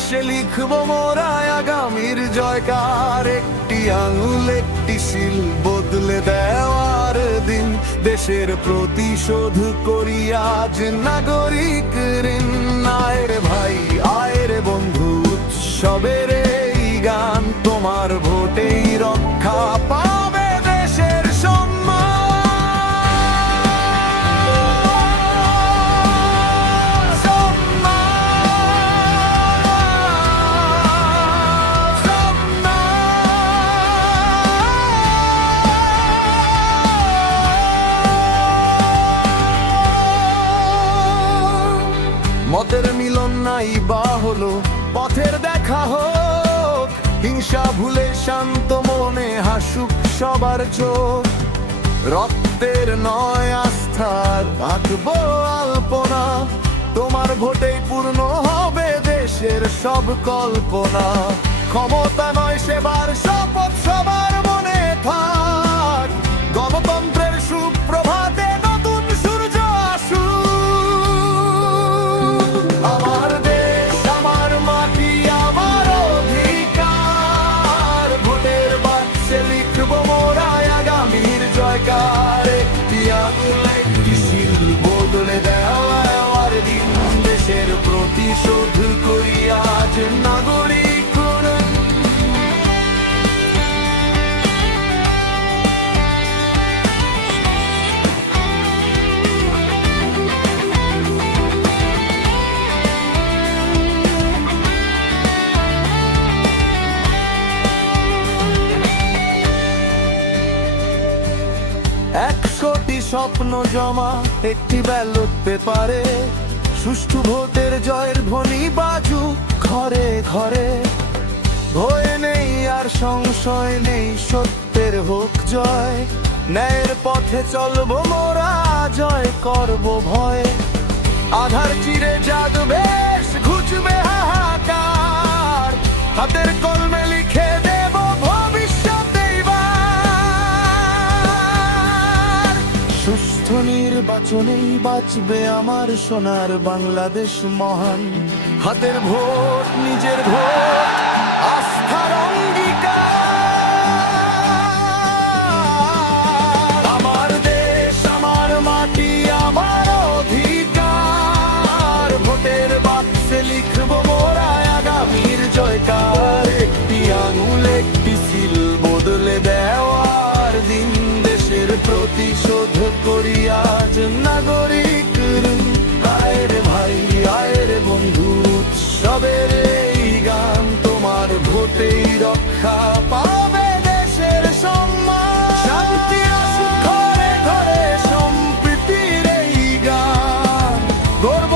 লিখব মোরা আগামীর জয়কার। একটি আঙুল, একটি শিল বদলে দেওয়ার দিন। দেশের প্রতিশোধ করি আজ নাগরিক ঋণ। আয়ের নাই বা হলো, পথের দেখা হোক, হিংসা ভুলে শান্ত মনে হাসুক সবার চোখ। রক্তের নয় আস্থার আঁকবো আলপনা, তোমার ভোটেই পূর্ণ হবে দেশের সব কল্পনা। দিন দেশের প্রতিশোধ করি আজ নাগরিক একশোটি স্বপ্ন জমা একটি ব্যালট পেপারে সুষ্ঠু ভোটের জয়ের ধ্বনি বাজু ঘরে ঘরে। ভয় নেই আর সংশয় নেই সত্যের হোক জয়। ন্যায়ের পথে চলবো মোরা, জয় করব ভয়। আধার চিরে জাদু বেশ ঘুচবে হাহাকার। সুস্থ নির্বাচনেই বাঁচবে আমার সোনার বাংলাদেশ মহান। হাতের ভোট নিজের ভোট। উৎসবের এই গান, তোমার ভোটেই রক্ষা পাবে দেশের সম্মান। শান্তি ঘরে ঘরে সম্প্রীতির এই গান, গর্ব